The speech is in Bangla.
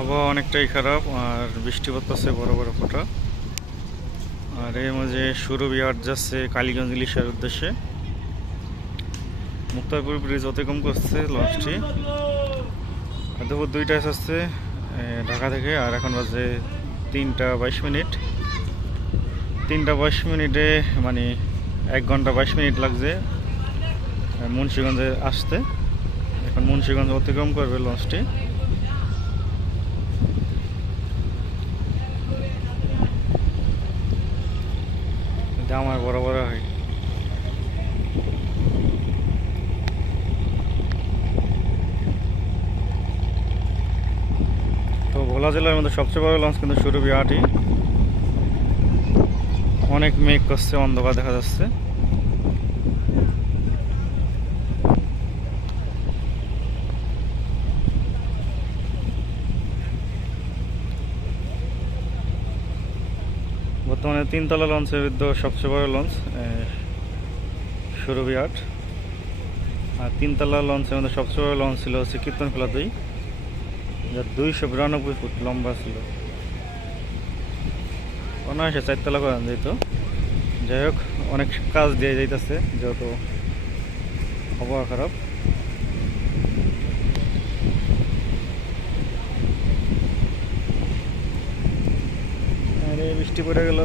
আবহাওয়া অনেকটাই খারাপ আর বৃষ্টি পড়তেছে বড় বড় ফোঁটা। আর এর মাঝে সুরভিহাট যাচ্ছে কালীগঞ্জ ইলিশার উদ্দেশ্যে। মুক্তারপুর ব্রিজ অতিক্রম করছে লঞ্চটি। আর দুপুর 2টায় আসছে ঢাকা থেকে। আর এখন বাজে 3টা 22 মিনিট। 3টা 22 মিনিটে মানে 1 ঘন্টা 22 মিনিট লাগছে মুন্সিগঞ্জে আসতে। এখন মুন্সিগঞ্জ অতিক্রম করবে লঞ্চটি। আমার বড় বড় হয়। তো ভোলা জেলার মধ্যে সবচেয়ে বড় লঞ্চ কিন্তু সুরভিহাটি। অনেক মেঘ করছে, অন্ধকার দেখা যাচ্ছে। বর্তমানে 3তলা লঞ্চের মধ্যে সবচেয়ে বড় লঞ্চ সুরভিহাট। আর 3তলা লঞ্চের মধ্যে সবচেয়ে বড় লঞ্চ ছিল হচ্ছে কীর্তনখোলা 2, যা 292 ফুট লম্বা ছিল। অনায়াসে 4তলা করানো যেত। যাই হোক, অনেক কাজ দিয়ে যাইতেছে যেহেতু আবহাওয়া খারাপ। আরে বৃষ্টি পড়ে গেল।